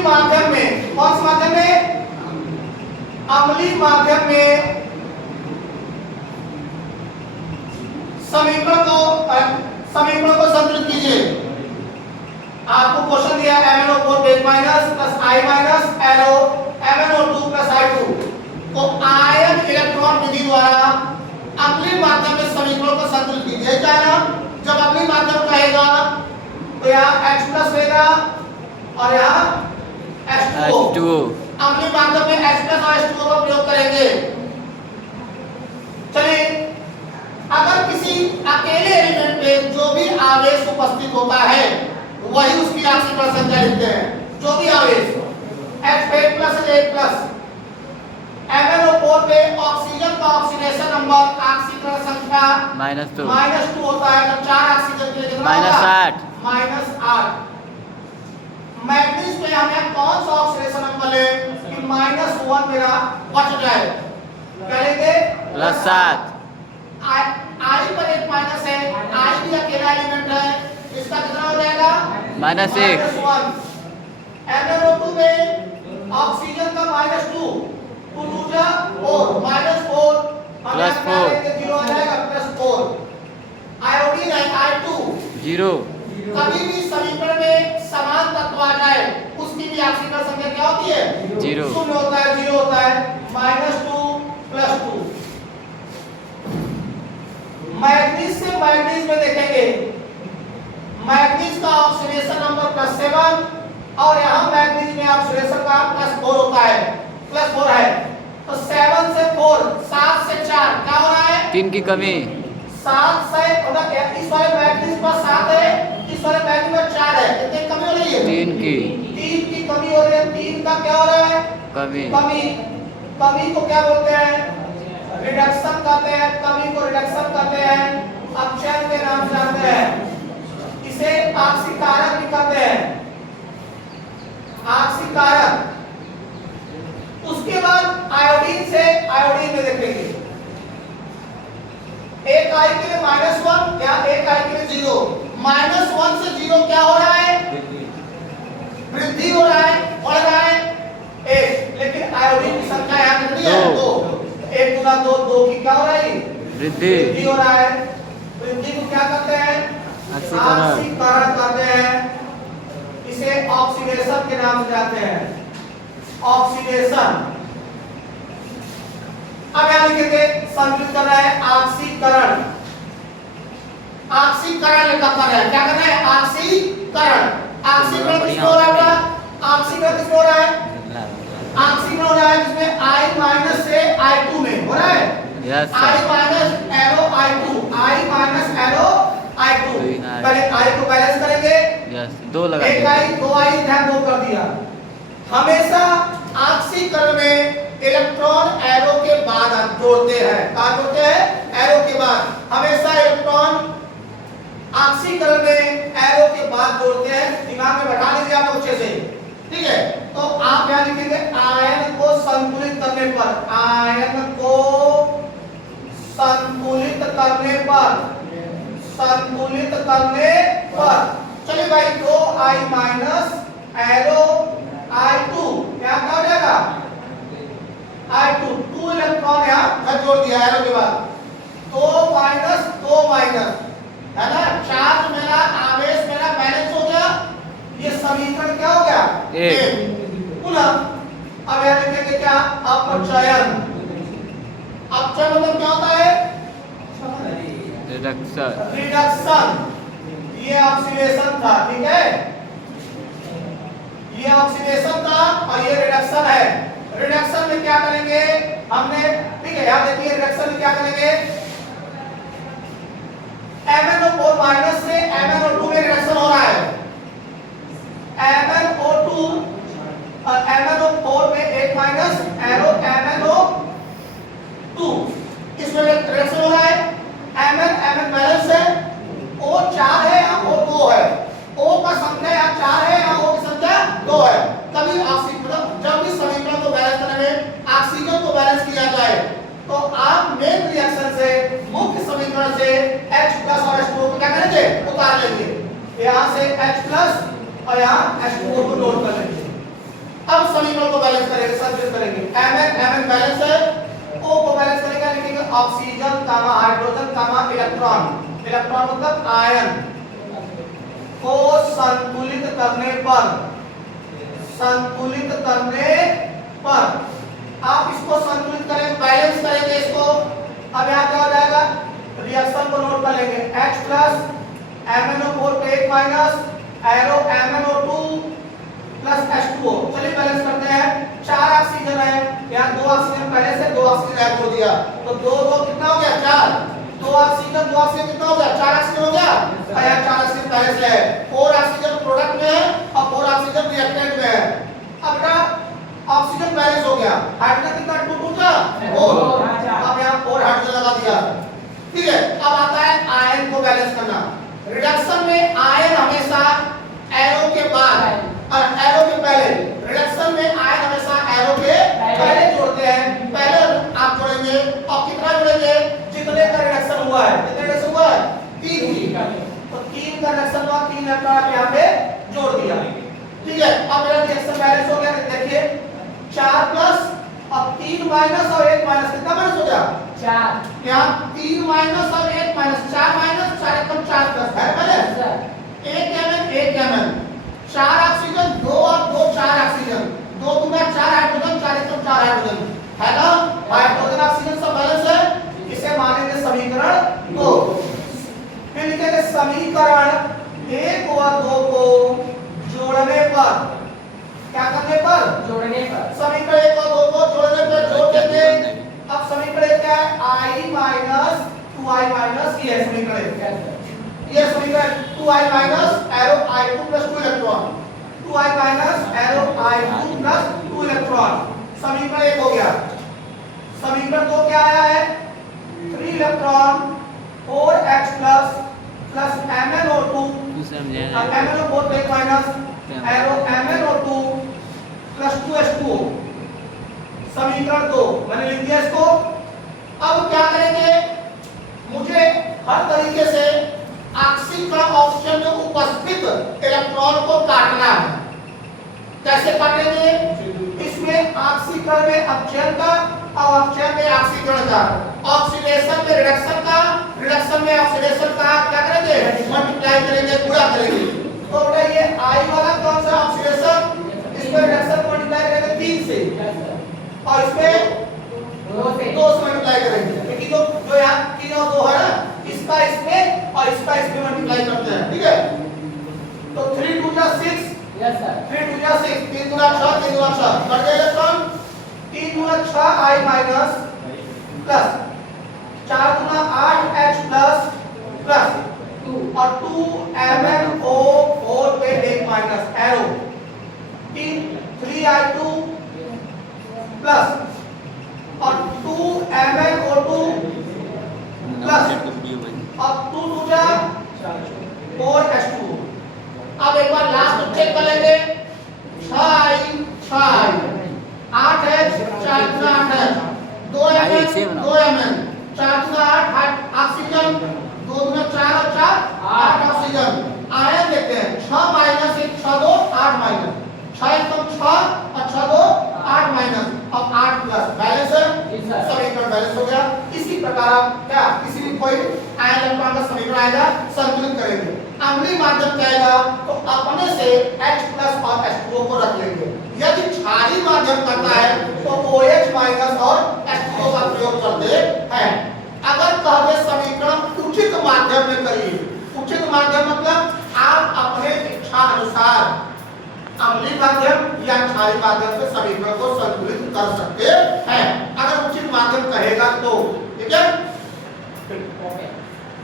अम्लीय माध्यम में, कौन से माध्यम में? अम्लीय माध्यम में समीकरण को संतुलित कीजिए। आपको क्वेश्चन दिया MnO4 base minus plus I minus LO MnO2 plus I2 को आयन इलेक्ट्रॉन विधि द्वारा अम्लीय माध्यम में समीकरणों को संतुलित कीजिए। क्या है ना, जब अम्लीय माध्यम कहेगा तो यहाँ H प्लस लेगा और यहाँ H2O। अम्लीय माध्यम में H प्लस और H2O का प्रयोग करेंगे। चलिए, अगर किसी अकेले एलिमेंट पे जो भी आवेश उपस्थित होता है वही उसकी ऑक्सीकरण संख्या लिखते हैं। जो भी आवेश H8 plus H8 plus MnO4 पे ऑक्सीजन का ऑक्सीडेशन नंबर ऑक्सीकरण संख्या -2 होता है। तो 4 ऑक्सीजन के लिए कितना होगा? -8। मैग्नीज पे हमें कौन सा ऑक्सीडेशन नंबर ले कि -1 मेरा बच जाए? करेंगे +7। I पर एक माइनस है, I भी अकेला एलिमेंट है, इसका कितना हो जाएगा? -1। MnO2 में ऑक्सीजन का -2 2 2 जा 4 -4 +4 0 आ जाएगा +4। आयोडीन है I2 0। कभी भी समीकरण में समान तत्व आ जाए उसकी भी ऑक्सीकरण संख्या क्या होती है? 0 शून्य होता है, 0 होता है। -2 +2। मैग्नीज से मैग्नीज में देखेंगे, मैग्नीज का ऑक्सीडेशन नंबर +7 और यहाँ मैग्नीज में ऑक्सीडेशन का +4 होता है, +4 है। तो 7 से 4 7 से 4 क्या हो रहा है? 3 की कमी। 7 से इस वाले मैग्नीज पर 7 है, इस वाले मैग्नीज में 4 है, कितनी कमी हो रही है? 3 की कमी हो रही है। 3 का क्या हो रहा है? कमी को क्या बोलते हैं? रिडक्शन कहते हैं। कमी को रिडक्शन कहते हैं, अपचयन के नाम से जानते हैं। इसे ऑक्सीकारक भी कहते हैं, ऑक्सीकारक। उसके बाद आयोडीन से आयोडीन में देखेंगे, एक आई के लिए -1 या एक आई के लिए 0। -1 से 0 क्या हो रहा है? वृद्धि हो रहा है, बढ़ रहा है 1। लेकिन आयोडीन की संख्या यहाँ कितनी है? 2। 1 गुना 2 2 की क्या हो रहा है? वृद्धि हो रहा है। वृद्धि को क्या कहते हैं? ऑक्सीकरण कहते हैं। इसे ऑक्सीडेशन के नाम से जानते हैं, ऑक्सीडेशन। अब यहां लिखेंगे संतुलित कर रहा है ऑक्सीकरण। ऑक्सीकरण लिखा कर रहा है, क्या कर रहा है? ऑक्सीकरण। ऑक्सीकरण किसमें हो रहा है? ऑक्सीकरण किसमें हो रहा है? ऑक्सीकरण हो रहा है जिसमें I माइनस से I2 में हो रहा है। Yes sir. I minus arrow I2, I minus arrow I2। पहले I को बैलेंस करेंगे। यस 2 लगा एक I 2 I ध्यान 2 कर दिया। हमेशा ऑक्सीकरण में इलेक्ट्रॉन एरो के बाद आप जोड़ते हैं। क्या जोड़ते हैं? एरो के बाद। हमेशा इलेक्ट्रॉन ऑक्सीकरण में एरो के बाद जोड़ते हैं। दिमाग में बैठा लीजिए आप अच्छे से, ठीक है? तो आप यहां लिखेंगे आयन को संतुलित करने पर, आयन को संतुलित करने पर, संतुलित करने पर। चलिए भाई 2I माइनस एरो I2 क्या हो जाएगा? I2 2 इलेक्ट्रॉन यहाँ जोड़ दिया एरो के बाद। 2 माइनस है ना, चार्ज मेरा, आवेश मेरा बैलेंस हो गया। ये समीकरण क्या हो गया? पुनः अब यहां लिखेंगे क्या? अपचयन। अपचयन मतलब क्या होता है? रिडक्शन। ये ऑक्सीडेशन था, ठीक है? ये ऑक्सीडेशन था और ये रिडक्शन है। रिडक्शन में क्या करेंगे हमने? ठीक है, यहां देखिए रिडक्शन में क्या करेंगे? MnO4 माइनस से MnO2 में रिडक्शन हो रहा है। MnO2 और MnO4 में एक माइनस एरो MnO2, इसमें रिडक्शन हो रहा है। Mn बैलेंस है, O 4 है या O 2 है। O का संख्या या 4 है या O की संख्या 2 है। कभी ऑक्सीकरण, जब भी समीकरण को बैलेंस करने में ऑक्सीजन को बैलेंस किया जाए तो आप मेन रिएक्शन से, मुख्य समीकरण से H प्लस और H2O को क्या करेंगे? उतार लेंगे। यहाँ से H प्लस और यहाँ H2O को नोट कर लेंगे। अब समीकरण को बैलेंस करेंगे, संतुलित करेंगे। Mn बैलेंस है, O को बैलेंस करेंगे, लिखेंगे ऑक्सीजन कामा हाइड्रोजन कामा इलेक्ट्रॉन, इलेक्ट्रॉन मतलब आयन को संतुलित करने पर आप इसको संतुलित करें, बैलेंस करेंगे इसको। अब यहाँ क्या हो जाएगा, रिएक्शन को नोट कर लेंगे, H प्लस MnO4 पे 1 minus arrow MnO2 plus H2O। चलिए बैलेंस करते हैं। 4 ऑक्सीजन है, यहाँ 2 ऑक्सीजन पहले से, 2 ऑक्सीजन ऐड हो दिया, तो 2 2 कितना हो गया, 4। 2 ऑक्सीजन कितना हो गया, 4 ऑक्सीजन हो गया। और यहाँ 4 ऑक्सीजन पहले से है, 4 ऑक्सीजन प्रोडक्ट में है और 4 ऑक्सीजन रिएक्टेंट में है। अब बेटा ऑक्सीजन बैलेंस हो गया, हाइड्रोजन कितना 2 2 क्या 4। अब यहाँ 4 हाइड्रोजन लगा दिया, ठीक है। अब आता है आयन को बैलेंस करना। रिडक्शन में आयन हमेशा एरो के बाद और एरो के पहले, रिडक्शन में आयन हमेशा एरो के पहले जोड़ते हैं। पहले आप जोड़ेंगे और कितना जोड़ेंगे, जितने का रिडक्शन हुआ है, कितने रिडक्शन हुआ है, 3। तो 3 का रिडक्शन हुआ, 3 इलेक्ट्रॉन आप यहाँ पे जोड़ दिया, ठीक है। अब मेरा रिएक्शन बैलेंस हो गया, देखिए 4 प्लस अब 3 माइनस और 1 माइनस, कितना माइनस हो गया, 4। यहाँ 3 माइनस और 1 माइनस, 4 माइनस 4 एकदम 4 प्लस है बैलेंस। 1 Mn 4 ऑक्सीजन 2 और 2 4 ऑक्सीजन, 2 दूना 4 हाइड्रोजन, 4 एकदम 4 हाइड्रोजन है ना। हाइड्रोजन ऑक्सीजन सब बैलेंस है, इसे मानेंगे समीकरण 2। फिर लिखेंगे समीकरण 1 और 2 को जोड़ने पर, क्या करने पर, जोड़ने पर। समीकरण 1 और 2 को जोड़ने पर जोड़ देंगे। अब समीकरण क्या है, I माइनस 2I माइनस, ये समीकरण, ये समीकरण 2I minus arrow I2 plus 2 electron, 2I minus arrow I2 plus 2 electron. समीकरण 1 हो गया। समीकरण 2 क्या आया है, 3 electron 4H plus plus MnO2 MnO4 पे 1 minus arrow MnO2 plus 2H2O। समीकरण 2 मैंने लिख दिया इसको। अब क्या करेंगे, मुझे हर तरीके से ऑक्सीकरण ऑक्सीजन में उपस्थित इलेक्ट्रॉन को काटना है। कैसे काटेंगे, इसमें ऑक्सीकरण में अपचयन का और अपचयन में ऑक्सीकरण का, ऑक्सीडेशन में रिडक्शन का, रिडक्शन में ऑक्सीडेशन का क्या करेंगे, मल्टीप्लाई करेंगे, गुणा करेंगे। तो बेटा ये I वाला कौन सा ऑक्सीडेशन, इसमें रिडक्शन मल्टीप्लाई करेंगे 3 से और इसमें 2 से मल्टीप्लाई करेंगे, क्योंकि जो यहाँ 3 और 2 है ना, इसका इसमें और इसका इसमें मल्टीप्लाई करते हैं, ठीक है। तो 3 2 6, यस सर, 3 2 6, 3 2 6, 3 2 6 कट गए electron, 3 2 6 I minus plus 4 2 8 H plus plus 2 और 2 MnO4 पे 1 माइनस एरो 3 I2 प्लस और 2 MnO2 प्लस और 2 2 जा 4 H2। अब एक बार लास्ट चेक कर लेंगे, 6 8 H 4 गुना 8 है, 2 Mn 4 गुना 8 ऑक्सीजन, 2 गुना 4 और 4 8 ऑक्सीजन। आयन देखते हैं, 6 माइनस 1 6 2 8 माइनस 6 एकदम 6 और 6 2 8 माइनस अब 8 प्लस बैलेंस है, समीकरण बैलेंस हो गया। इसी प्रकार आप क्या किसी भी कोई आयन इलेक्ट्रॉन का समीकरण आएगा, संतुलित करेंगे। अम्लीय माध्यम कहेगा तो अपने से H प्लस और H2O को रख लेंगे। यदि क्षारीय माध्यम करता है तो OH माइनस और H2O का प्रयोग करते हैं। अगर कहते समीकरण उचित माध्यम में करिए, उचित माध्यम मतलब आप अपने इच्छा अनुसार अम्लीय माध्यम या क्षारीय माध्यम से समीकरण को संतुलित कर सकते हैं, अगर उचित माध्यम कहेगा तो, ठीक है।